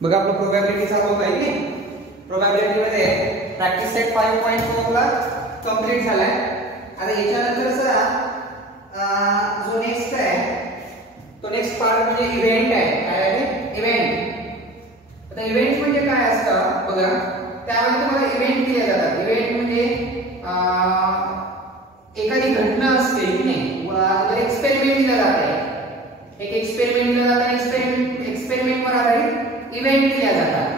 बघा आपलं प्रोबॅबिलिटीचा भाग आहे की प्रोबॅबिलिटी मध्ये प्रॅक्टिस सेट 5.4 ला कंप्लीट झालाय। आता याच्यानंतरचा जो नेक्स्ट आहे तो नेक्स्ट पार्ट म्हणजे इव्हेंट आहे। काय आहे इव्हेंट। आता इव्हेंट म्हणजे काय असतं बघा, त्यामध्ये तुम्हाला इव्हेंट दिले जातात। इव्हेंट म्हणजे एखादी घटना असते की नाही, एक्सपेरिमेंट दिला जाते, एक एक्सपेरिमेंट दिला जातं, एक्सपेरिमेंट वर आधारित इव्हेंट दिल्या जातात,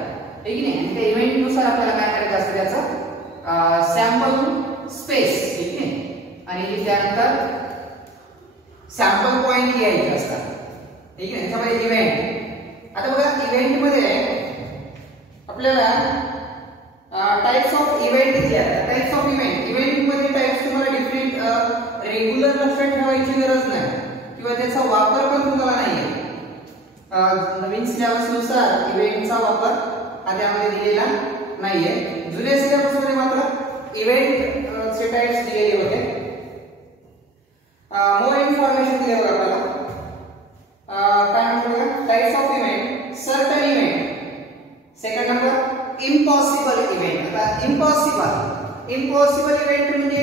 ठीक आहे। आणि त्या इव्हेंट नुसार आपल्याला काय करायचं असतं, त्याचं सॅम्पल स्पेस, ठीक आहे, आणि त्यानंतर सॅम्पल पॉइंट लिहायचे असतात, ठीक आहे। त्यामध्ये इव्हेंट, आता बघा इव्हेंट मध्ये आपल्याला टाइप्स ऑफ इव्हेंट दिले आहेत। टाइप्स ऑफ इव्हेंट, इव्हेंट मध्ये टाइप्स तुम्हाला डिफरंट रेग्युलर लक्षात ठेवायची गरज नाही किंवा त्याचा वापर पण तुम्हाला नाहीये। नवीन सिलेबस नुसार इव्हेंटचा वापर हा त्यामध्ये दिलेला नाहीये। जुन्या सिलेबस मध्ये मात्र इव्हेंट चे टाइप्स दिलेले होते। मोर इन्फॉर्मेशन दिले बघा आपल्याला, काय म्हणतो types of event, certain event, second number impossible event. आता इम्पॉसिबल इव्हेंट म्हणजे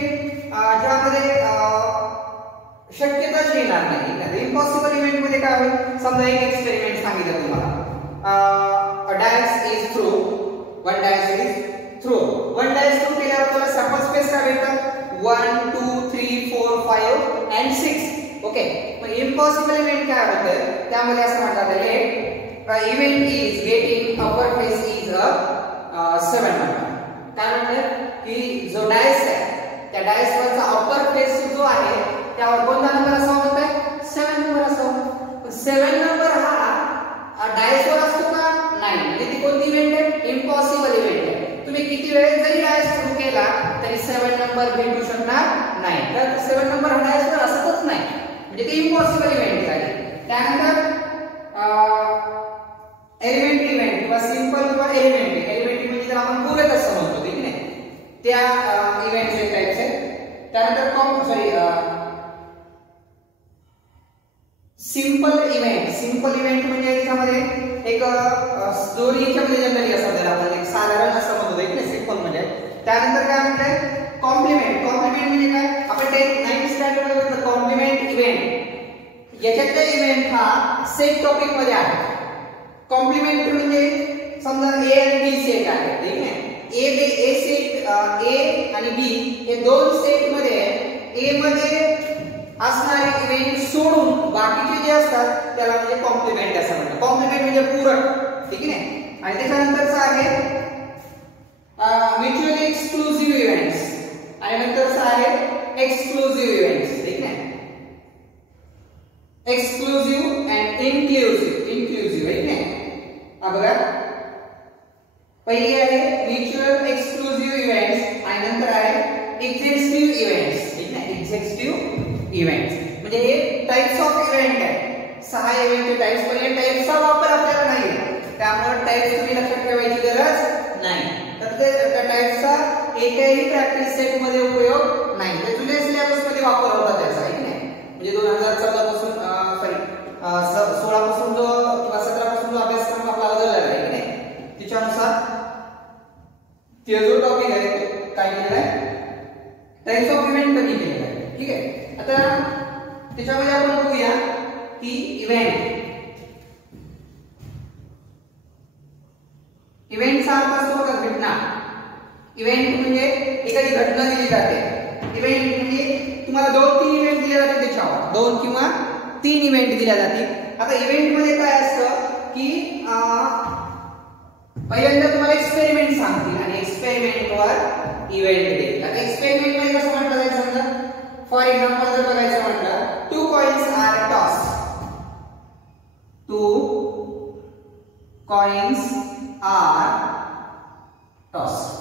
ज्यामध्ये शक्यताच येणार नाही। इम्पॉसिबल इव्हेंट मध्ये काय होईल, समजा एक एक्सपेरिमेंट सांगितलं तुम्हाला, a dice is throw, one dice is throw, one dice throw केल्यावर तुम्हाला सॅम्पल स्पेस काय भेटतं, 1 2 3 4 5 and 6, ओके। मग इम्पॉसिबल इव्हेंट काय होतं, त्यामध्ये असं म्हणतात event is getting upper face is a 7 number. काय म्हणतात की जो डायस आहे त्या डायस वरचा अपर फेस जो आहे त्यावर कोणता नंबर असावा म्हणताय, 7 नंबर असावा। 7 नंबर हा डायस वर असतो का, नाही, म्हणजे ती कोणती इव्हेंट आहे, इम्पॉसिबल इव्हेंट आहे। तुम्ही किती वेळेस जरी डायस सुरू केला तरी 7 नंबर भेटू शकणार नाही, तर 7 नंबर हा डायस वर असतच नाही, म्हणजे ती इम्पॉसिबल इव्हेंट झाली। त्यानंतर एलिमेंट इव्हेंट किंवा सिंपल किंवा एलिमेंट म्हणजे आपण पूरक असं म्हणतो, ठीक आहे, त्या इव्हेंटचे टाइप्स आहेत। त्यानंतर सिंपल इव्हेंट म्हणजे त्याच्यामध्ये एक स्टोरी याच्यामध्ये जनरली असतात, त्याला आपण एक साधारण असं म्हणतो, ठीक आहे, सिंपल म्हणजे। त्यानंतर काय म्हणताय कॉम्प्लिमेंट म्हणजे काय, आपण 9th स्टँडर्ड मध्ये बघितलं कॉम्प्लिमेंट इव्हेंट, याच्यातले इव्हेंट हा सेट टॉपिक मध्ये आहे। कॉम्प्लिमेंट म्हणजे समजा ए आणि बी सेट आहे, ठीक आहे, ए सेट, ए आणि बी हे दोन सेट मध्ये ए मध्ये असणारे इव्हेंट सोडून बाकीचे जे असतात त्याला म्हणजे कॉम्प्लिमेंट असं म्हणतात। कॉम्प्लिमेंट म्हणजे पूरक, ठीक आहे। आणि त्याच्यानंतरचा आहे म्युच्युअली एक्सक्लुसिव्ह इव्हेंट्स, आणि नंतरचा आहे एक्सक्लुसिव्ह इव्हेंट्स, ठीक आहे, एक्सक्लुसिव्ह अँड इन्क्लुसिव्ह, ठीक आहे। बघा पहिली आहे म्युच्युअल एक्सक्लुसिव्ह इव्हेंट्स आणि नंतर आहे एक्झिस्टिव्ह इव्हेंट्स, ठीक आहे, एक्झिस्टिव्ह इव्हेंट्स म्हणजे हे टाइप्स ऑफ इव्हेंट आहे। 6 इव्हेंटचे टाइप्स, पण या टाइप्सचा वापर आपल्याला नाही, त्यामुळे टाइप्स तुम्ही लक्षात ठेवायची गरज नाही। तर त्या टाइप्सचा एकही प्रॅक्टिस सेट मध्ये उपयोग नाही, ते जुन्या सिलेबस मध्ये वापर होता त्याचा, ठीक आहे, म्हणजे 2014 पासून 16 पासून जो किंवा 17 पासून जो अभ्यासक्रम आपला बदलला आहे, ठीक आहे, त्याच्यानुसार ते जो टॉपिक आहे काय केलेला आहे, टाइप्स ऑफ इव्हेंट कमी केलेला आहे, ठीक आहे। आता त्याच्यामध्ये आपण बघूया की इव्हेंटचा अर्थ असतो बघा घटना। इव्हेंट म्हणजे एखादी घटना दिली जाते। इव्हेंट म्हणजे तुम्हाला 2-3 इव्हेंट दिले जाते, त्याच्यावर 2 किंवा 3 इव्हेंट दिल्या जातील। आता इव्हेंट मध्ये काय असतं की पहिल्यांदा तुम्हाला एक्सपेरिमेंट सांगतील आणि एक्सपेरिमेंट वर इव्हेंट देतील। आता एक्सपेरिमेंट मध्ये कसं म्हटलं जायचं, समजा फॉर एक्झाम्पल जर बघायचं म्हटलं, 2 coins are tossed, 2 coins are tossed,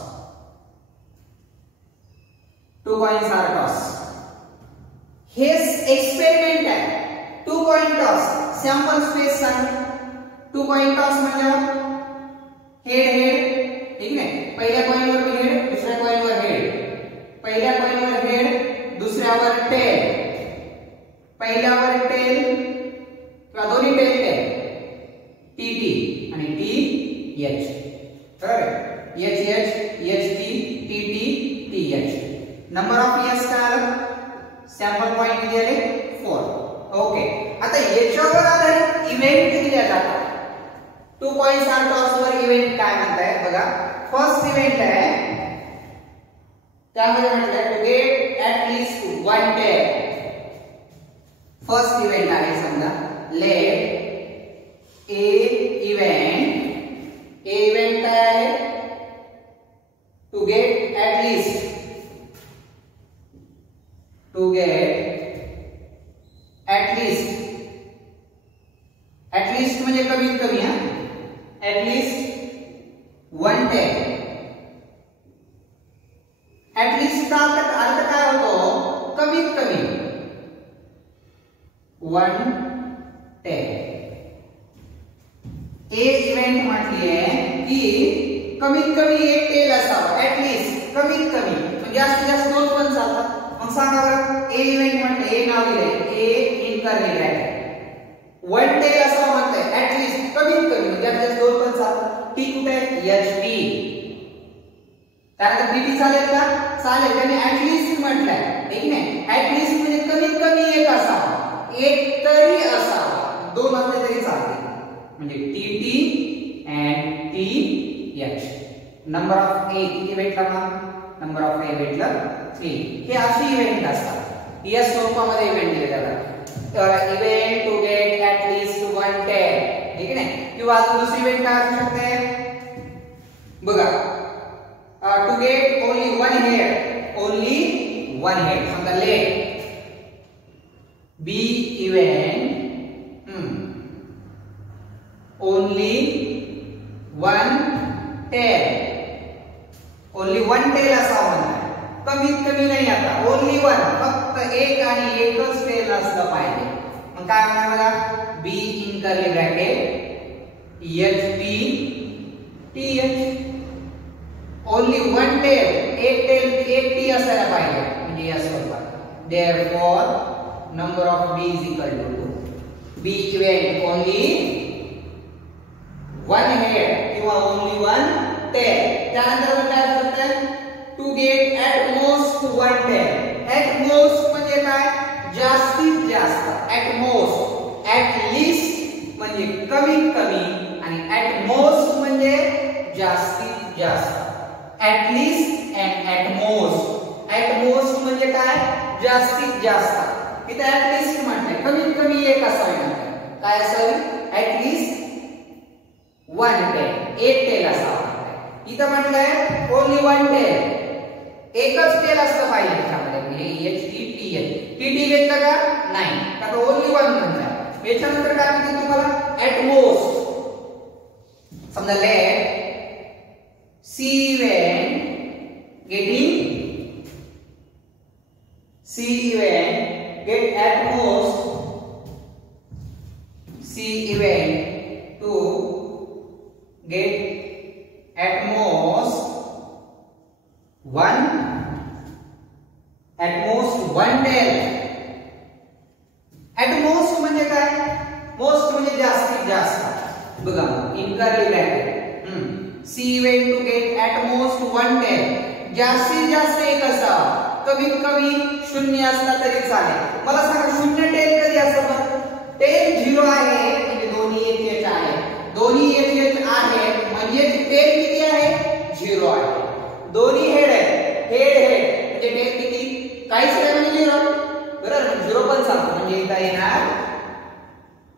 2 coins are tossed, हे एक्सपेरिमेंट आहे। 2 coin toss, सॅम्पल स्पेस सांग, 2 coin toss म्हणजे हेड, ठीक आहे, पहिल्या कॉइन वर हेड, दुसऱ्या कॉइन वर हेड, पहिल्या कॉइन वर हेड, दुसऱ्यावर टेल, पहिल्यावर टेल किंवा दोन्ही टेल टी आणि टी H. बरोबर H H H T T T T H. Number of years काय आलं सॅम्पल पॉइंट किती आले 4. ओके आता याच्यावर आधारित इव्हेंट दिल्या जातात. 2 पॉइंट्स आर टॉस वर इव्हेंट काय म्हणताय बघा. फर्स्ट इव्हेंट आहे त्यामध्ये म्हटलंय to get at least 1 tail. First event आहे समजा लेट ए इव्हेंट काय आहे टू गेट ऍट लीस्ट म्हणजे कमीत कमी हा at least 1 tail. At least चा अर्थ काय होतो कमीत कमी 1 टेल. ए इव्हेंट म्हटली आहे की कमीत कमी 1 टेल असावा. ऍट लीस्ट कमीत कमी म्हणजे जास्तीत जास्त 2 पण चालतात. मग सांगा बरं ए इव्हेंट म्हटले ए नाव दिले ए इन कर्ली ब्रॅकेट 1 टेल असावा म्हणताय ऍट लीस्ट कमीत कमी म्हणजे जास्तीत जास्त 2 पण चालतात. टी कुठे आहे एच पी. त्यानंतर टी चालेल का चालेल त्याने ऍट लीस्ट म्हटलंय ठीक नाही. ऍट लीस्ट म्हणजे कमीत कमी 1 असावा. 1 तरी असावा 2 असले तरी चालते म्हणजे T T and T H. Number of A किती भेटला मग नंबर ऑफ ए भेटलं 3. हे अशी इव्हेंट असतात या स्वरूपामध्ये इव्हेंट दिले जातात. Event to get at least 1 tail ठीक आहे. किंवा दुसरी इव्हेंट काय असू शकते बघा टू गेट ओनली 1 हेड समजा let B event only 1 tail असावं म्हणतात. कमीत कमी नाही आता ओनली 1 फक्त 1 आणि एकच टेल असलं पाहिजे. मग काय म्हणणार बघा B in curly bracket H P T H. Only 1 tail एक टी असायला पाहिजे म्हणजे या स्वरूपात. Therefore number of b is equal to 2. b event only 1 head किंवा only 1 tail. त्यानंतर काय करताय to get at most 1 tail. at most म्हणजे काय जास्तीत जास्त. at most at least म्हणजे कमीत कमी आणि at most म्हणजे जास्तीत जास्त. at least and at most म्हणजे काय जास्तीत जास्त. इथे ऍट लीस्ट म्हटलंय कमीत कमी 1 असावी म्हणतात. काय असावी ऍट लीस्ट 1 टेल 1 टेल असावा. इथं म्हटलंय ओनली 1 टेल एकच टेल असलं पाहिजे त्यामध्ये म्हणजे H T T H. T T घेतलं का नाही का ओनली 1 म्हणतात. याच्यानंतर काय म्हणते तुम्हाला ऍट मोस्ट समजा let see event get at most C event to get at most 1 tail. at most म्हणजे काय most म्हणजे जास्तीत जास्त बघा in curly bracket C event to get at most 1 tail. जास्तीत जास्त 1 असावा. कमीत कमी 0 असला तरी चालेल. मला सांगा 0 टेल कधी असतं टेल 0 आहे म्हणजे दोन्ही एक आहे. दोन्ही एक आहे म्हणजे टेल किती आहे 0 आहे. दोन्ही हेड आहे हेड म्हणजे टेल किती काहीच नाही म्हणजे 0 बरोबर 0 पण चालतो म्हणजे इथं येणार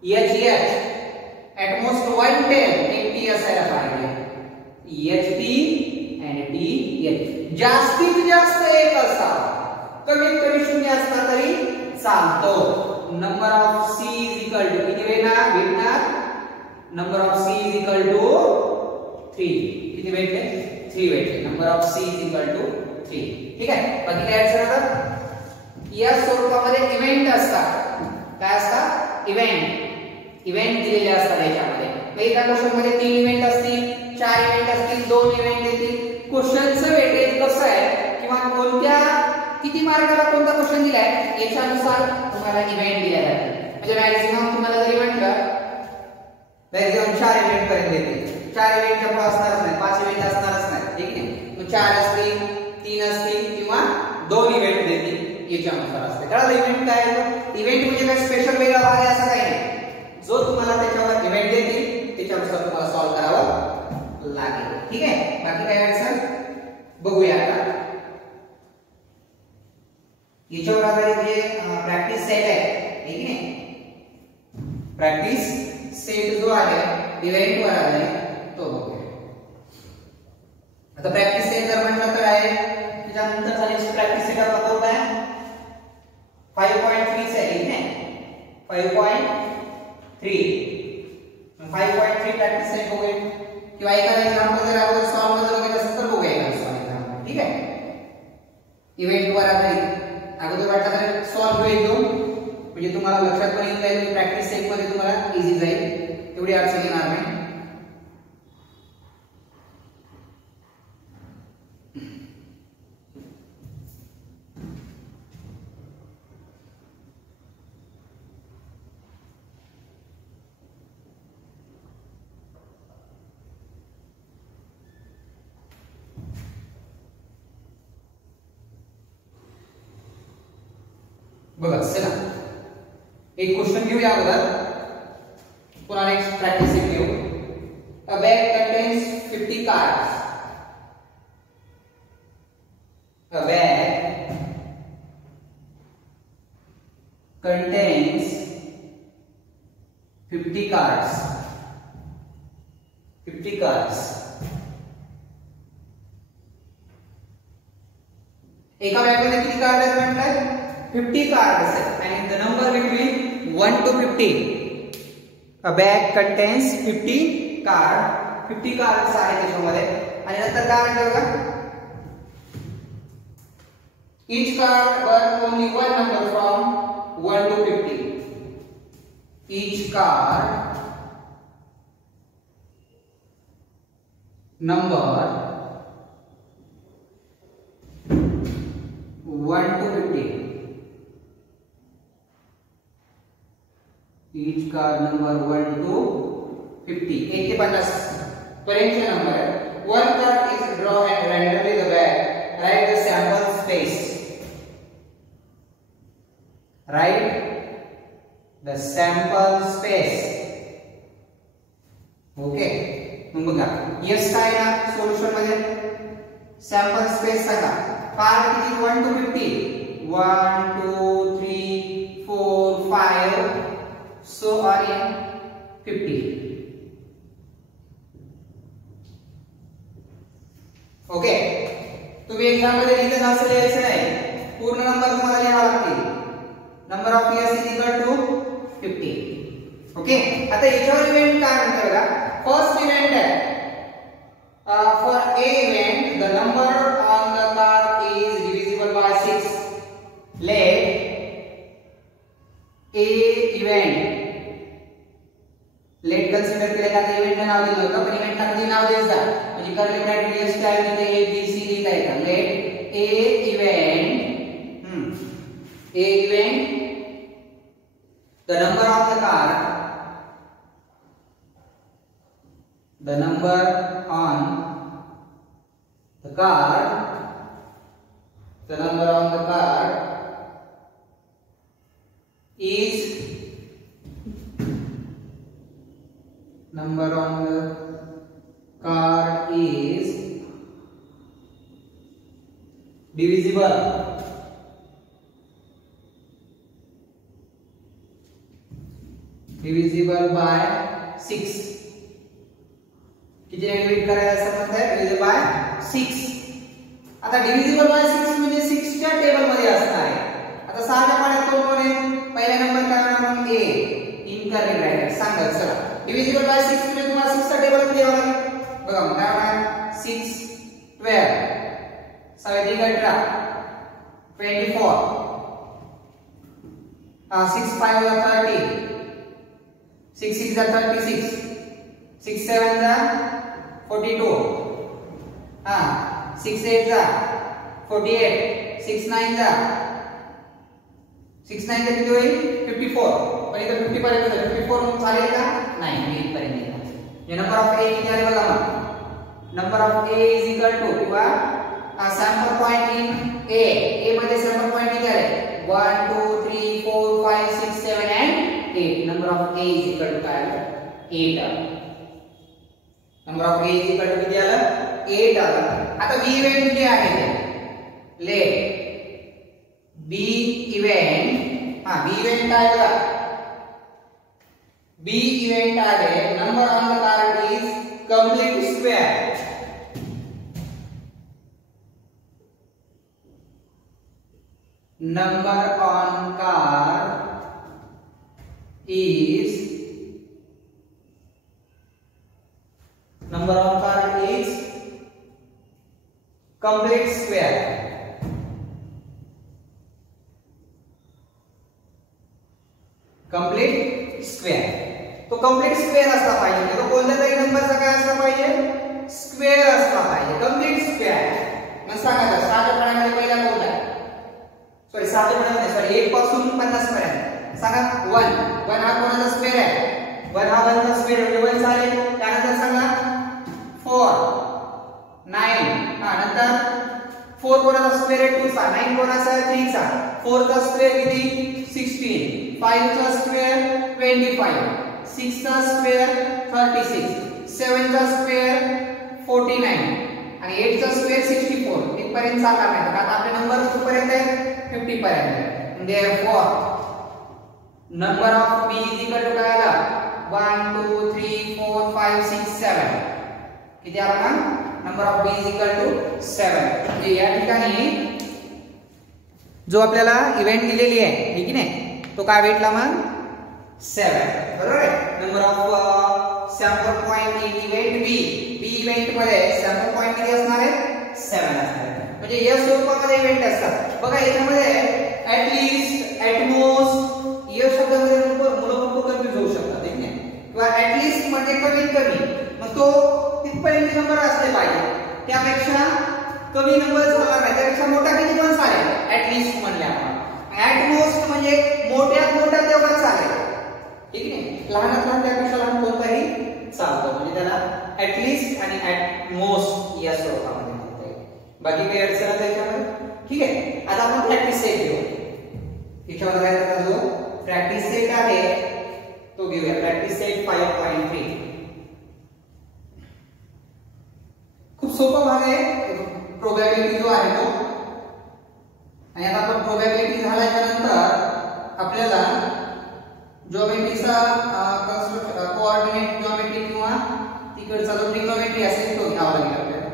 एच ऍट मोस्ट 1 टेल एक टी असायला पाहिजे एच टी आणि टी एच. जास्तीत जास्त 1 असावा. कमीत कमी 0 असला तरी चालतो. Number of C is equal to किती भेटणार number of C is equal to 3. किती भेटले 3 भेटले. Number of C is equal to 3. ठीक आहे. बाकी काय असतं या स्वरूपामध्ये इव्हेंट असतात. काय असतात इव्हेंट दिलेले असतात याच्यामध्ये. एका क्वेश्चन मध्ये 3 इव्हेंट असतील 4 इव्हेंट असतील 2 इव्हेंट येतील. क्वेश्चनचं वेटेज कसं आहे किंवा कोणत्या किती मार्काला कोणता क्वेश्चन दिलाय याच्यानुसार तुम्हाला इव्हेंट दिला जातो. म्हणजे मॅक्सिमम तुम्हाला जरी म्हटलं मॅक्सिमम 4 इव्हेंट पर्यंत येतील 4 इव्हेंटच्या पुढे असणारच नाही, 5 इव्हेंट असणारच नाही, ठीक आहे. मग 4 असतील, 3 असतील किंवा 2 इव्हेंट देतील याच्यानुसार असते. कळलं इव्हेंट काय आहे? इव्हेंट म्हणजे काय स्पेशल वेगळा भाग आहे असं काही नाही. जो तुम्हाला त्याच्यावर इव्हेंट देतील त्याच्यानुसार तुम्हाला सॉल्व्ह करावं लागेल, ठीक आहे. बाकी काय अडचण बघूया आता. याच्यावर आधारित जे प्रॅक्टिस सेट आहे, ठीक आहे, प्रॅक्टिस सेट जो आहे इव्हेंट वर आधारित तो बघूया. आता प्रॅक्टिस सेट जर म्हटलं तर आहे त्याच्यानंतर झाली प्रॅक्टिस सेट आपला कोणता आहे 5.3 चा आहे, ठीक आहे. 5.3 5.3 प्रॅक्टिस सेट बघूया किंवा एखादा एक्झाम्पल जर आपण सॉल्व्ह बघायचं असेल तर बघूया एक्झाम्पल, ठीक आहे. इव्हेंट वर आधारित अगोदर वाटतं तर सॉल्व्ह एकदम म्हणजे तुम्हाला लक्षात पण येईल जाईल, प्रॅक्टिस सेट मध्ये तुम्हाला इझी जाईल, तेवढी अडचण येणार नाही. बघा चला एक क्वेश्चन घेऊया अगोदर, पुन्हा नेक्स्ट प्रॅक्टिस सेट घेऊ. A bag contains 50 cards. A bag contains 50 cards. 50 cards. एका बॅग मध्ये किती कार्ड आहेत म्हटलंय 50 cards and the number between 1 to 50. A bag contains 50 cards आहे त्याच्यामध्ये. आणि नंतर काय म्हटलं बघा each card but only one number from 1 to 50. Each card number 1 to 50. Each card number 1 to 50. 1 ते 50 पर्यंतचे नंबर आहे. One card is drawn and randomly the bag. Write the sample space. Write the sample space. Okay. मग बघा yes काय ना solution मध्ये sample space सांगा. Card किती 1 to 50. 1 2 3 4 5 so on in 50. Okay तुम्ही एक्झाम मध्ये लिहित असं लिहायचं नाही, पूर्ण नंबर तुम्हाला लिहावा लागतील. Number of years is equal to 50. Okay आता याच्यावर इव्हेंट काय म्हणते बघा. फर्स्ट इव्हेंट आहे for A event the number on the card is divisible by 6. Let A event let consider केले का इव्हेंटला नाव दिलं होतं, पण इव्हेंटला कधी नाव द्यायचं म्हणजे कर्ली ब्रॅकेट एस टाइप इथे ए बी सी लिहिता येतं. Let A event the number of the card the number on the card is divisible by 6. किती डिवाइड करायचं असं म्हणताय डिव्हिजिबल बाय 6. आता डिव्हिजिबल बाय 6 म्हणजे 6 च्या टेबल मध्ये असणार आहे. आता 6 च्या पाड्यात कोण आहे पहिला नंबर काय होणार मग a इन कर्ली ब्रॅकेट सांगा. चला डिव्हिजिबल बाय 6 म्हणजे तुम्हाला 6 च्या टेबल मध्ये यावं लागेल. बघा मग काय होणार 6 12 7 18 24 6 5 30 6 6 36 6 7 42 6 8 48 6 9 किती होईल 54. पण इथे 50 पर्यंत 54 चालेल का नाही 8 पर्यंत. हे नंबर ऑफ ए किती आले बघा मग. Number of A is equal to किंवा sample point in A. A मध्ये सॅम्पल पॉइंट किती आले 1 2 3 4 5 6 7 and 8. Number of A is equal to काय 8 आलं. Number of A is equal to किती आलं 8 आलं. आता बी इव्हेंट जे आहे ते late B event B event काय बघा बी इव्हेंट आहे number on the card is complete square. Number on card is complete square. complete square. तो complete square असला पाहिजे. तो कोणत्या तरी नंबरचा काय असला पाहिजे स्क्वेअर असला पाहिजे. complete square मग सांगा साधेपणामध्ये पहिला कोणता आहे साधेपणामध्ये 1 पासून 50 पर्यंत सांगा 1 हा कोणाचा स्क्वेअर आहे 1 हा 1 चा स्क्वेअर म्हणजे 1 झाले. त्यानंतर सांगा 4 9 नंतर 4 कोणाचा स्क्वेअर आहे 2 चा 9 कोणाचा आहे 3 चा 4 चा स्क्वेअर किती 16 5 चा स्क्वेअर 25 6 चा स्क्वेअर 36 7 चा स्क्वेअर 49 आणि 8 चा स्क्वेअर 64. इथपर्यंत चालणार नाही आता आपले नंबर कुठपर्यंत आहे 50 पर्यंत. therefore number of b is equal to काय आला 1 2 3 4 5 6 7 किती आला ना number of b is equal to 7. म्हणजे या ठिकाणी जो आपल्याला इव्हेंट दिलेली आहे ठीक आहे ना तो काय भेटला मग 7 बरोबर आहे. Number of sample point in event B event मध्ये सॅम्पल पॉइंट किती असणार आहे 7 असणार. म्हणजे या स्वरूपामध्ये इव्हेंट असतात बघा. याच्यामध्ये ऍट लीस्ट ऍट मोस्ट या शब्दामध्ये मुलं खूप कन्फ्युज होऊ शकतात ठीक आहे. किंवा ऍट लीस्ट म्हणजे कमीत कमी मग तो तिथपर्यंत नंबर असले पाहिजे. त्यापेक्षा कमी नंबर झाला नाही त्यापेक्षा मोठा किती पण चालेल ऍट लीस्ट म्हणले आपण. ऍट मोस्ट म्हणजे मोठ्यात मोठा तेवढा चालेल ठीक आहे. लहानात लहान त्यापेक्षा लहान कोणताही चालतो म्हणजे त्याला ऍट लीस्ट आणि ऍट मोस्ट या स्वरूपामध्ये म्हणता येईल. बाकी काही अडचण आहे त्याच्यामध्ये ठीक आहे. आता आपण प्रॅक्टिस सेट घेऊ. याच्यामध्ये काय करता जो प्रॅक्टिस सेट आहे तो घेऊया. प्रॅक्टिस सेट 5.3 खूप सोपा भाग आहे प्रोबॅबिलिटी जो आहे तो. आणि आता आपण प्रोबॅबिलिटी झाल्याच्या नंतर आपल्याला ज्योमेट्रीचा कोऑर्डिनेट ज्योमेट्री किंवा तिकडचा जो ट्रिग्नोमेट्री असेल तो घ्यावा लागेल आपल्याला.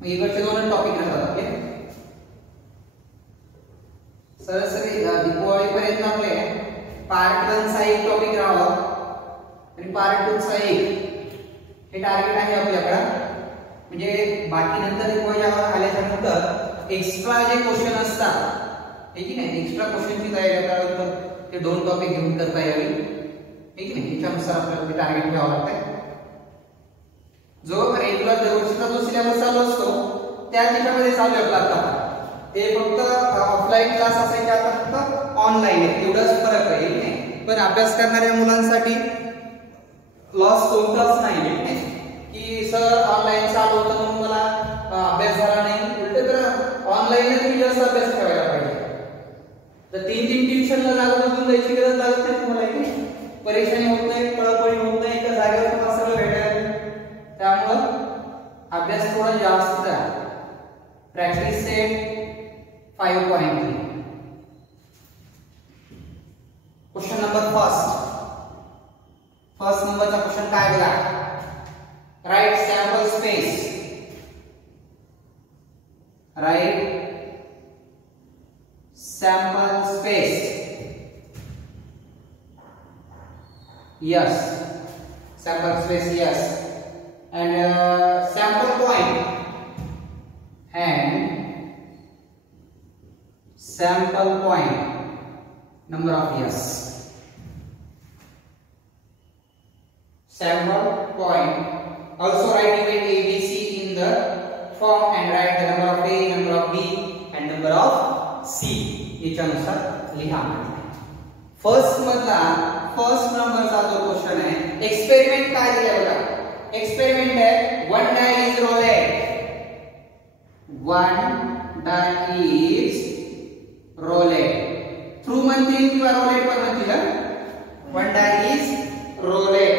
मग इकडचे दोन टॉपिक राहतात ओके. सरासरी दिवाळीपर्यंत आपले पार्ट 1 चा एक टॉपिक राहावा आणि पार्ट 2 चा एक हे टार्गेट आहे आपल्याकडे. म्हणजे बाकी नंतर दिवाळीवर आल्याच्या नंतर एक्स्ट्रा जे क्वेश्चन असतात ठीक आहे ना एक्स्ट्रा क्वेश्चनची तयारी करायला ते 2 टॉपिक घेऊन करता यावी ठीक आहे. याच्यानुसार आपल्याला टार्गेट घ्यावं लागतं. जो रेग्युलर दरवर्षीचा जो सिलेबस चालू असतो त्या त्याच्यामध्ये चालू आहे आपला. ते फक्त ऑफलाईन क्लास असायचे आता फक्त ऑनलाईन आहे एवढाच फरक आहे नाही. पण अभ्यास करणाऱ्या मुलांसाठी लॉस कोणताच नाही की सर ऑनलाईन चालू होतं म्हणून मला अभ्यास झाला नाही. उलट तर ऑनलाईन तुम्ही जास्त अभ्यास ठेवायला पाहिजे. तर 3 ट्युशनला जागा बदलून द्यायची गरज लागत नाही तुम्हाला की परेशानी होत नाही पळपळी होत नाही एका जागेवर तुम्हाला सगळं भेटायला. त्यामुळं अभ्यास थोडा जास्त करा. Practice set 5.3 question number first नंबरचा क्वेश्चन काय बघा. Right sample space yes sample space yes and sample point number of yes. Sample point also write event ABC in the form and write the number of A, number of B and number of C. याच्यानुसार लिहा. First मधला first नंबरचा जो question आहे, experiment काय दिले बघा. Experiment आहे one die is rolled. One die is rolled. Throw म्हणतील किंवा रोलेड पण म्हणतील. One die is rolled.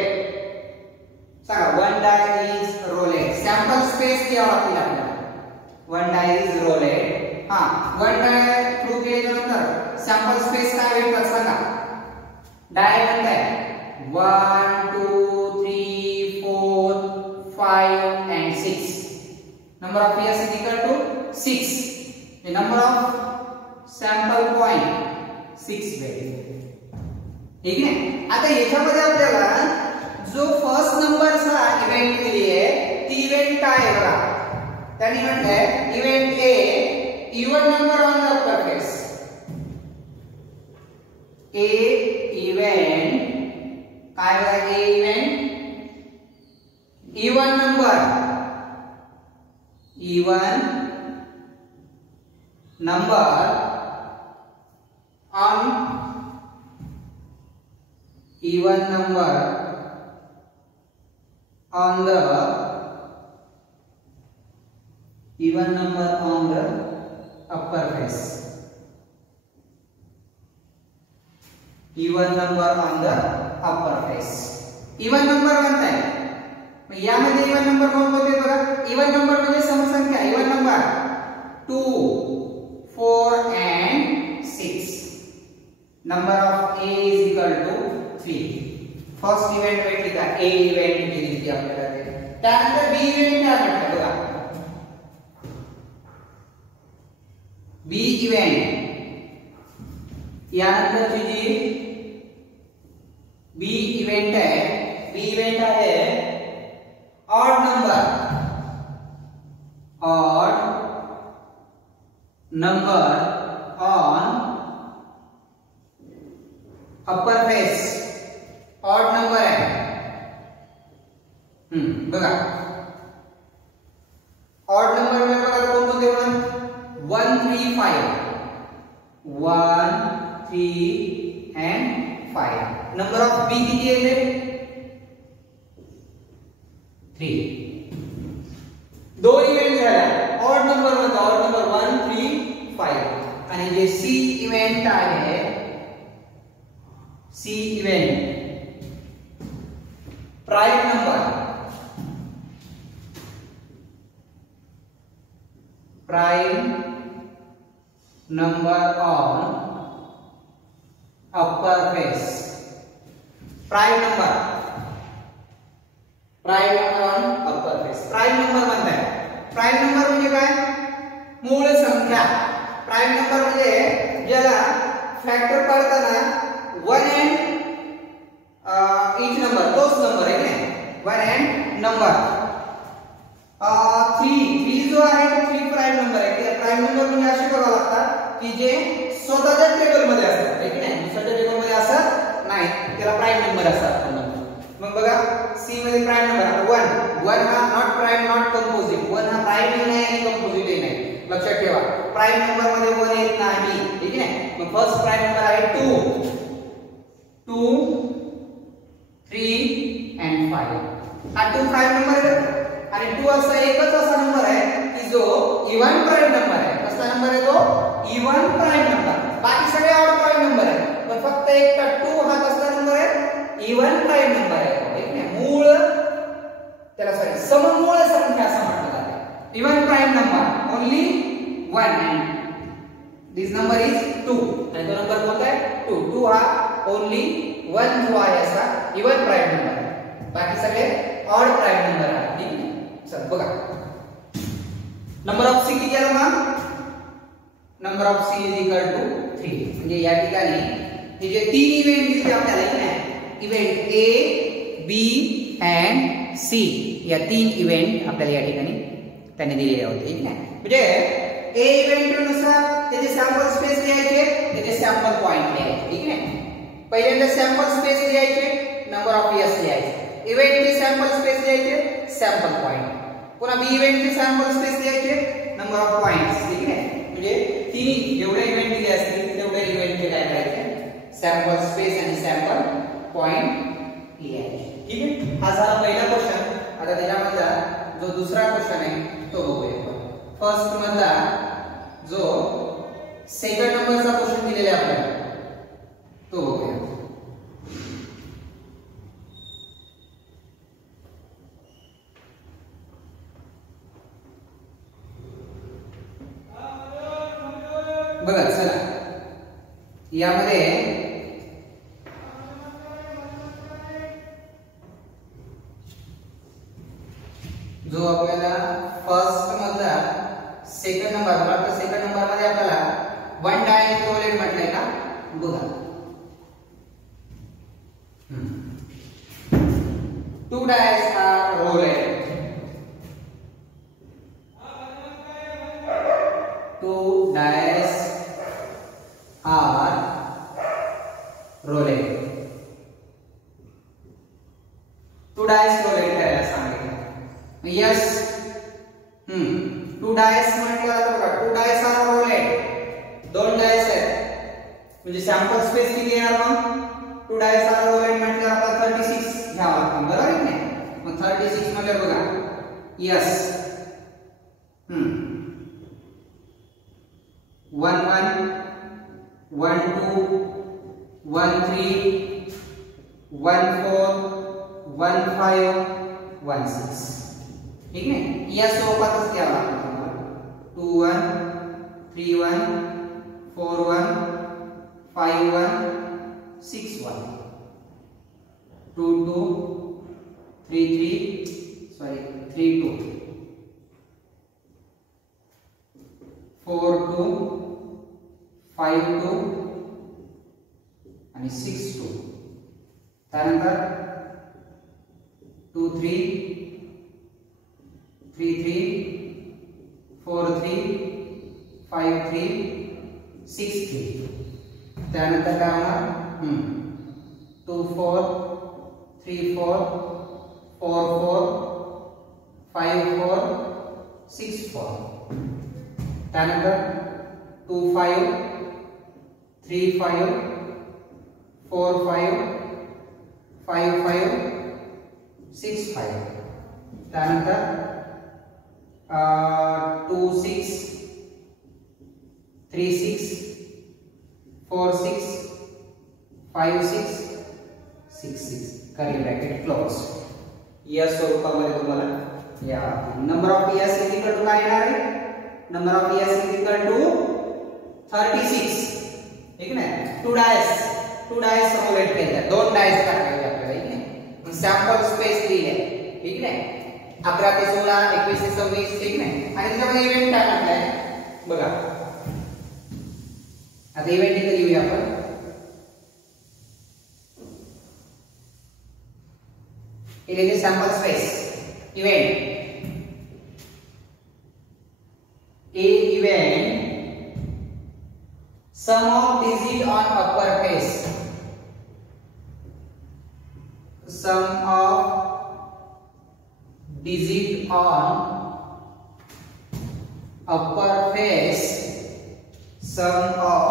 सांगा one die is rolled. Sample space द्यावा लागतील आपल्याला. One die is rolled. हा वन डाय थ्रू केल्यानंतर सॅम्पल स्पेस काय भेटतात सांगा. डाय म्हणताय 1 2 3 4 5 and 6. Number of pairs is equal to 6. The number of sample point 6 भेटेल. ठीक आहे. आता याच्यामध्ये आपल्याला जो फर्स्ट नंबरचा इव्हेंट दिली आहे ती इव्हेंट काय आहे बघा. त्यांनी म्हटलंय event A even number on the surface. A event काय बघा. A event even number on even number on the upper face. Even number on the upper face. Even number म्हणताय. मग यामध्ये इवन नंबर कोण होते बघा. इवन नंबर म्हणजे समसंख्या. Even number 2 4 and 6. Number of A is equal to 3. First event भेटली का. A इव्हेंट दिली ती आपल्याला. त्यानंतर B इव्हेंट काय म्हटलं बघा. B इव्हेंट यानंतरची जी B इव्हेंट आहे. B इव्हेंट आहे odd number on upper face. Odd number आहे. बघा ऑड नंबर मध्ये बघा कोणते म्हणून 1 3 5 1 3 and 5. नंबर ऑफ बी किती येते 3. दोन इव्हेंट झाल्या. ऑड नंबर मध्ये ऑड नंबर 1 3 5 आणि जे सी इव्हेंट आहे C event prime number on upper face. Prime number on upper face. Prime number म्हणताय. प्राइम नंबर म्हणजे काय. मूळ संख्या. प्राइम नंबर म्हणजे ज्याला फॅक्टर काढताना 1 and each नंबर तोच नंबर आहे ना. 1 and नंबर 3 जो आहे तो 3 प्राइम नंबर आहे. प्राइम नंबर म्हणजे असे बघावं लागतात की जे स्वतःच्या टेबल मध्ये असतात. आहे की नाही. स्वतःच्या टेबल मध्ये असतात नाही त्याला प्राइम नंबर असतात. मग बघा सी मध्ये प्राइम नंबर 1 हा नॉट प्राइम नॉट कंपोजिट. 1 हा प्राइम नाही आणि कंपोजिट नाही. लक्षात ठेवा प्राइम नंबर मध्ये 1 येत नाही. ठीक आहे. मग फर्स्ट प्राइम नंबर आहे 2 3 and 5. हा 2 प्राइम नंबर आहे आणि 2 असा एकच असा नंबर आहे की जो इवन प्राइम नंबर आहे. कसला नंबर आहे तो इवन प्राइम नंबर. बाकी सगळे ऑड प्राइम नंबर आहे पण फक्त एक 2 हा कसला नंबर आहे इवन प्राइम नंबर आहे. ठीक आहे. मूळ त्याला सममूळ संख्या असं म्हटलं जाते. Even prime number only 1 and this number is 2. आणि तो नंबर कोणता आहे 2. 2 हा ओनली 1 जो आहे असा इवन प्राइम नंबर आहे. बाकी सगळे ऑड प्राइम नंबर आहे. ठीक आहे. चल बघा नंबर ऑफ सी किती आला मग. Number of C is equal to 3. म्हणजे या ठिकाणी हे जे तीन इव्हेंट दिसले आपल्याला की event A B and C या तीन इव्हेंट आपल्याला या ठिकाणी त्यांनी दिलेले होते. ठीक आहे. म्हणजे ए इव्हेंट नुसार त्याचे सॅम्पल स्पेस लिहायचे त्याचे सॅम्पल पॉइंट लिहायचे. ठीक आहे. पहिल्यांदा सॅम्पल स्पेस लिहायचे नंबर ऑफ इयर्स लिहायचे. इव्हेंटचे सॅम्पल स्पेस लिहायचे सॅम्पल पॉइंट. पुन्हा बी इव्हेंटचे सॅम्पल स्पेस लिहायचे नंबर ऑफ पॉइंट्स. ठीक आहे. म्हणजे तिन्ही जेवढे इव्हेंट दिले असतील तेवढे इव्हेंटचे काय करायचे सॅम्पल स्पेस आणि सॅम्पल पॉइंट ए आहे. ठीक आहे, हा झाला पहिला क्वेश्चन. आता त्याच्यामधला जो दुसरा क्वेश्चन आहे तो बघूया आपण. फर्स्ट मधला जो सेकंड नंबरचा क्वेश्चन दिलेला आहे आपल्याला तो बघूया. बघा चला, यामध्ये जो आपल्याला फर्स्ट मधला सेकंड नंबर वाटतं, सेकंड नंबर मध्ये आपल्याला वन डायस रोलेट म्हटलंय का बघा. Two dice are rolled. Two dice are rolled. Two dice rolled करायला सांगितलं. यस, टू डायस म्हटलं जातं बघा. Two dice are rolled. दोन डायस आहेत म्हणजे सॅम्पल स्पेस किती येणार मग? टू डायस आर रोलेट म्हटलं आपल्याला 36 घ्यावं लागतं, बरोबर आहे की नाही? मग 36 मध्ये बघा. यस, 1 1 1 2 1 3 1 4 1 5 1 6. ठीक नाही, या स्वरूपातच घ्यावं लागतं तुम्हाला. 2 1 3 1 4 1 5 1 6 1 2 2 3 3 3 2 4 2 5 2 आणि 6 2. त्यानंतर 2 3 3 3 4 3 5 3 6 3. त्यानंतर काय होणार? 2 4 3 4 4 4 5 4 6 4. त्यानंतर 2 5 3 5 4 5 5 5 6 5. त्यानंतर 2 6 3 6 4 6 5 6 6 6. Curly bracket close. या स्वरूपामध्ये तुम्हाला या number of years is equal to काय येणार आहे? Number of years is equal to 36. ठीक आहे, टू डायस रोलेट केले, दोन डायस टाकायचे आपल्याला. ठीक आहे, सॅम्पल स्पेस दिली आहे. ठीक आहे, 11 ते 16 21 ते 26. ठीक नाही, आणि त्याच्यामध्ये इव्हेंट काय म्हटलंय बघा. आता इव्हेंट इथे लिहूया आपण. इथे sample space event. A event, sum of digit on upper face. Sum of digit on upper face. Sum of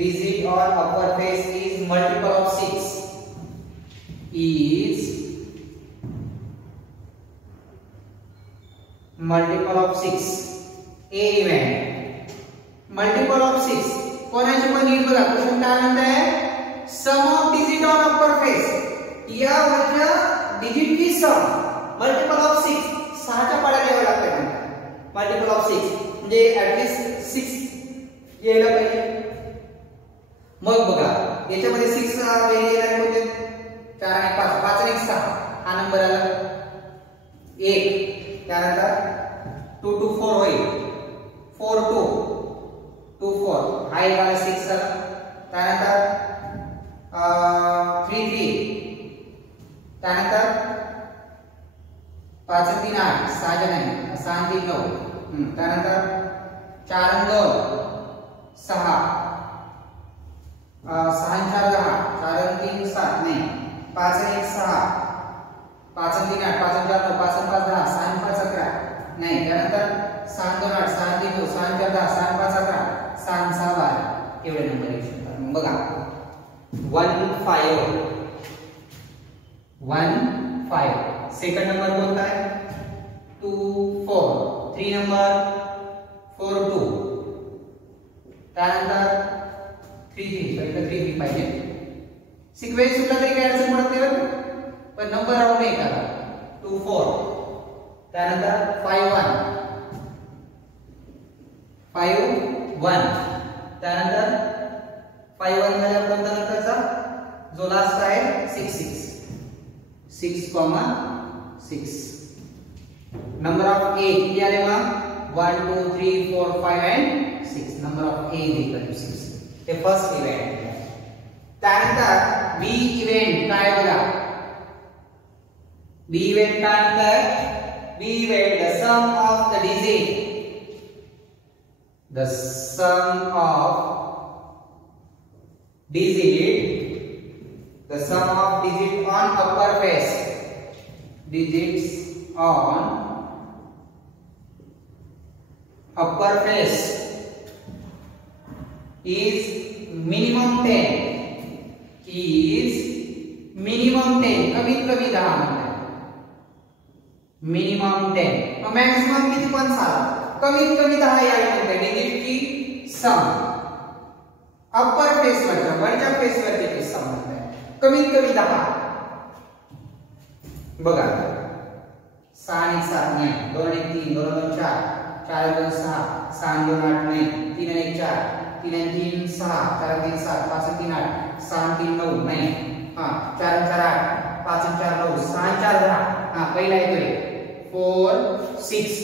digit on upper face is multiple of 6. Is multiple of 6. A event multiple of 6. कोणाची पण नीट बघा. Question काय म्हणताय? Sum of digit on upper face. या वरच्या digit की सम multiple of 6. 6 च्या पाड्या द्याव्या लागतात. मल्टिपल ऑफ 6 म्हणजे ऍट लीस्ट 6 यायला पाहिजे. मग बघा याच्यामध्ये 6 वेरी येणार म्हणजे 4 आणि 5 5 आणि 6 हा नंबर आला 1. त्यानंतर 2 2 4 होईल. 4 2 2 4 हा एक आला 6 आला. त्यानंतर 3 3. त्यानंतर 5 आणि 3 8 6 नाही 6 आणि 3 9. त्यानंतर 4 आणि 2 6. 6 आणि 4 10. 4 आणि 3 7 नाही. 5 आणि 1 6. 5 आणि 3 8. 5 आणि 4 9. 5 आणि 5 10. 6 आणि 5 11 नाही. त्यानंतर 6 आणि 2 8. 6 आणि 3 9. 6 आणि 4 10. 6 आणि 5 11. 6 आणि 6 12. एवढे नंबर येऊ शकतात. बघा 1 5 सेकंड नंबर कोणता आहे 2 4 3 नंबर 4 2 त्यानंतर 3 3 पाहिजे सिक्वेन्स सुद्धा तरी काय अडचण पडत नाही बरं पण नंबर राहू नये का 2 4 त्यानंतर 5 1 त्यानंतर 5 1 झाल्या कोणता नंतरचा जो लास्ट आहे 6 6 नंबर ऑफ ए किती आले मग 1 2 3 4 5 and 6 number of A is equal to 6 ते फर्स्ट इव्हेंट त्यानंतर बी इव्हेंट काय बघा बी इव्हेंट त्यानंतर B event the sum of the digit the sum of digit on upper face digits on upper face is minimum 10 कमीत कमी 10 minimum 10 maximum किती पण साला कमीत कमी 10 यायला म्हणते डिजिट की सम अपर फेस वरच्या फेस वरती सम म्हणते कमीत कमी 10 बघा 6 1 7 9 2 1 3 2 2 4 4 2 6 6 2 8 9 3 1 4 3 3 6 4 3 7 5 3 8 6 3 9 9 हां 4 4 8 5 4 9 6 4 10 हां पहिला येतोय 4 6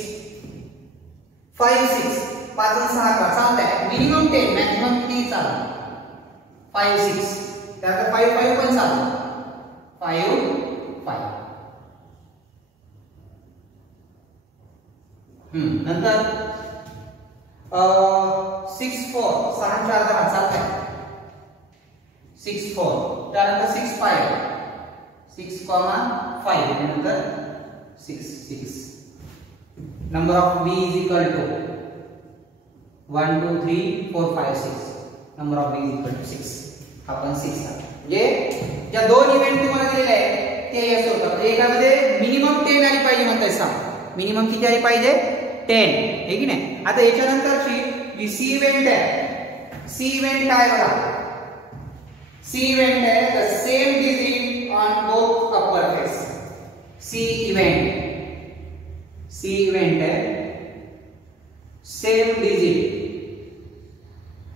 5 6 5 6 का चालतंय मिनिमम 10 मॅक्सिमम किती चालतं 5 6 त्यानंतर 5 5 पण चालतं 5 5 नंतर 6 4 6 4 10 चालतंय 6 4 त्यानंतर 6 5 नंतर 6 number of b is equal to 1 2 3 4 5 6 number of b is equal to 6 आपण 6 म्हणजे ज्या दोन इव्हेंट तुम्हाला दिलेले आहेत ते असं होतं म्हणजे एकामध्ये मिनिमम 10 आली पाहिजे म्हणताय सम मिनिमम किती आली पाहिजे 10 हे की नाही आता याच्यानंतरची जी सी इव्हेंट आहे सी इव्हेंट काय बघा सी इव्हेंट आहे the same digit on both upper face C event है सेम डिजिट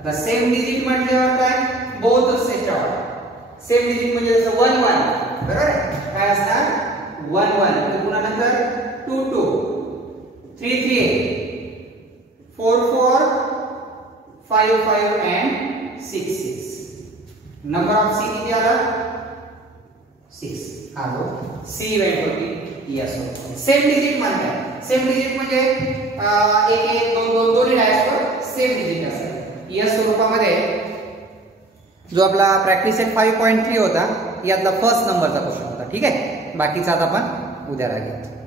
आता सेम डिजिट म्हटल्यावर काय बोथ सेटवर सेम डिजिट म्हणजे जसं 1 1 बरोबर आहे काय असणार 1 1 पुन्हा नंतर 2 2 3 3 4 4 5 5 and 6 6 नंबर ऑफ सी किती आला 6 हा जो सी इव्हेंट होती यस सेम डिजिट म्हणतात सेम डिजिट म्हणजे 1 1 2 2 दोन्ही डायसवर सेम डिजिट असेल या स्वरूपामध्ये जो आपला प्रॅक्टिस सेट 5.3 होता यातला फर्स्ट नंबरचा क्वेश्चन होता ठीक आहे बाकीचा आता आपण उद्या राहू